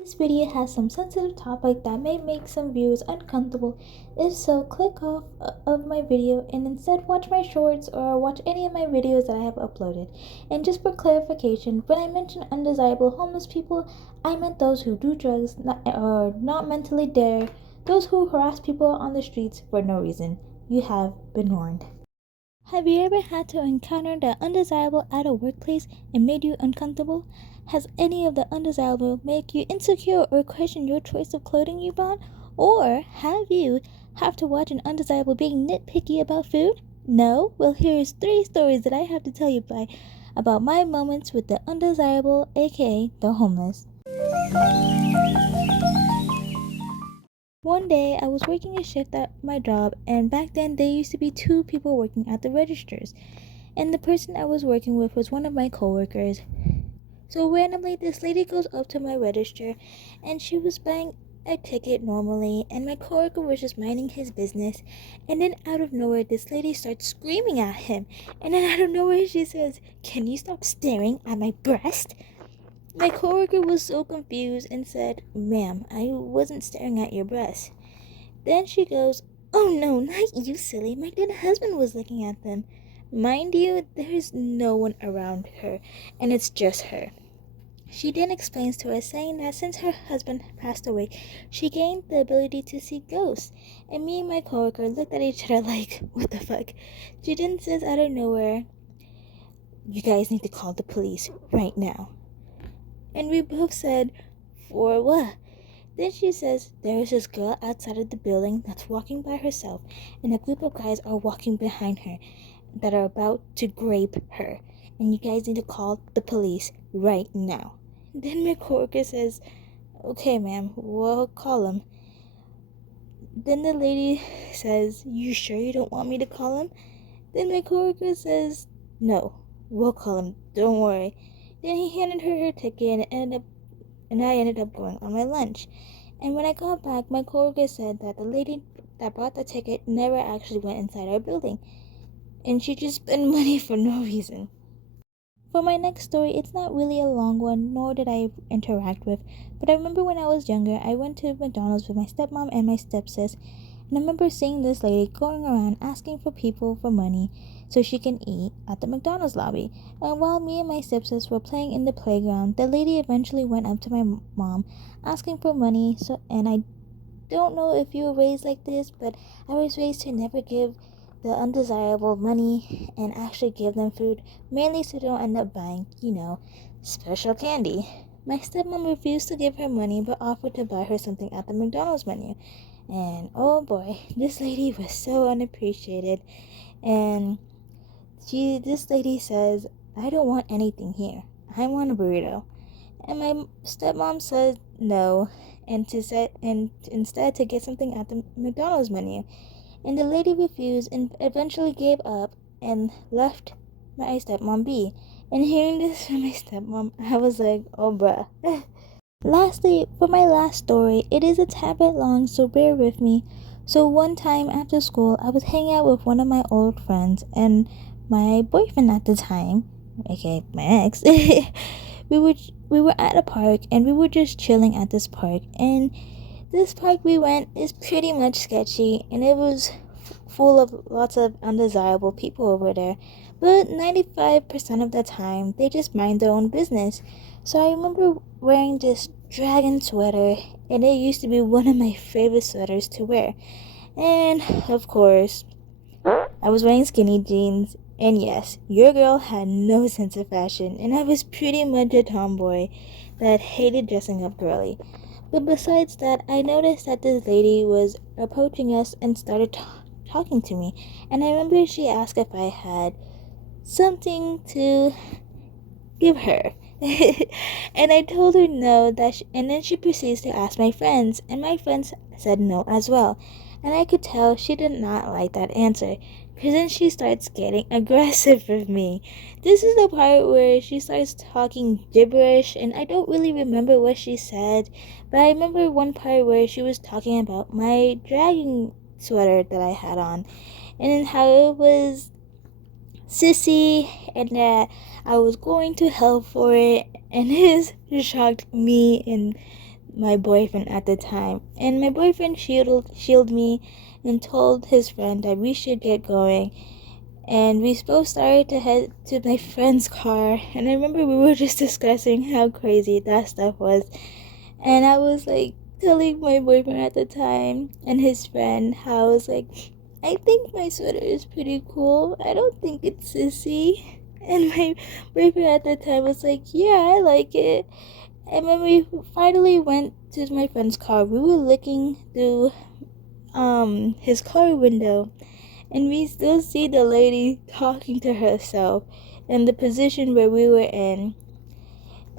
This video has some sensitive topic that may make some viewers uncomfortable. If so, click off of my video and instead watch my shorts or watch any of my videos that I have uploaded. And just for clarification, when I mentioned undesirable homeless people, I meant those who do drugs or not mentally there, those who harass people on the streets for no reason. You have been warned. Have you ever had to encounter the undesirable at a workplace and made you uncomfortable? Has any of the undesirable make you insecure or question your choice of clothing you bought? Or have you have to watch an undesirable being nitpicky about food? No? Well, here's 3 stories that I have to tell you about my moments with the undesirable, aka the homeless. One day, I was working a shift at my job, and back then there used to be 2 people working at the registers, and the person I was working with was one of my coworkers. So randomly, this lady goes up to my register, and she was buying a ticket normally, and my coworker was just minding his business, and then out of nowhere, this lady starts screaming at him, and then out of nowhere, she says, "Can you stop staring at my breast?" My coworker was so confused and said, "Ma'am, I wasn't staring at your breast." Then she goes, "Oh no, not you, silly. My dead husband was looking at them." Mind you, there's no one around her, and it's just her. She then explains to us, saying that since her husband passed away, she gained the ability to see ghosts. And me and my coworker looked at each other like, what the fuck? She then says out of nowhere, "You guys need to call the police right now." And we both said, "For what?" Then she says, "There is this girl outside of the building that's walking by herself, and a group of guys are walking behind her that are about to grape her. And you guys need to call the police right now." Then my coworker says, "Okay, ma'am, we'll call them." Then the lady says, "You sure you don't want me to call him?" Then my coworker says, "No, we'll call him, don't worry." Then he handed her her ticket and I ended up going on my lunch. And when I got back, my coworker said that the lady that bought the ticket never actually went inside our building, and she just spent money for no reason. For my next story, it's not really a long one, nor did I interact with, but I remember when I was younger, I went to McDonald's with my stepmom and my stepsis, and I remember seeing this lady going around asking for people for money so she can eat at the McDonald's lobby. And while me and my stepsis were playing in the playground, the lady eventually went up to my mom asking for money. And I don't know if you were raised like this, but I was raised to never give the undesirable money and actually give them food, mainly so they don't end up buying, special candy. My stepmom refused to give her money but offered to buy her something at the McDonald's menu. And oh boy, this lady was so unappreciated. And this lady says, "I don't want anything here. I want a burrito." And my stepmom said no, and instead to get something at the McDonald's menu. And the lady refused and eventually gave up and left my stepmom be. And hearing this from my stepmom, I was like, oh bruh. Lastly, for my last story, it is a tad bit long, so bear with me. So one time after school, I was hanging out with one of my old friends and my boyfriend at the time, aka my ex. we were at a park and we were just chilling at this park, and this park we went is pretty much sketchy, and it was full of lots of undesirable people over there. But 95% of the time, they just mind their own business. So I remember wearing this dragon sweater, and it used to be one of my favorite sweaters to wear. And of course, I was wearing skinny jeans. And yes, your girl had no sense of fashion, and I was pretty much a tomboy that hated dressing up girly. But besides that, I noticed that this lady was approaching us and started talking to me. And I remember she asked if I had something to give her. And I told her no, and then she proceeds to ask my friends, and my friends said no as well. And I could tell she did not like that answer, because then she starts getting aggressive with me. This is the part where she starts talking gibberish, and I don't really remember what she said, but I remember one part where she was talking about my dragon sweater that I had on, and how it was sissy, and that I was going to hell for it, and this shocked me and my boyfriend at the time, and my boyfriend shielded me and told his friend that we should get going. And we both started to head to my friend's car, and I remember we were just discussing how crazy that stuff was. And I was like telling my boyfriend at the time and his friend how I was like, I think my sweater is pretty cool. I don't think it's sissy. And my boyfriend at the time was like, yeah, I like it. And when we finally went to my friend's car, we were looking through his car window, and we still see the lady talking to herself in the position where we were in.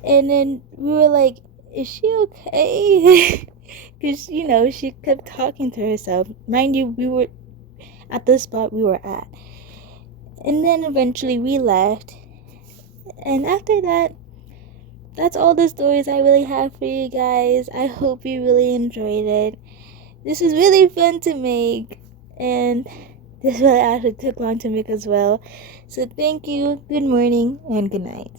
And then we were like, is she okay? Because, she kept talking to herself. Mind you, we were at the spot we were at. And then eventually we left. And after that, that's all the stories I really have for you guys. I hope you really enjoyed it. This was really fun to make. And this really actually took long to make as well. So thank you, good morning, and good night.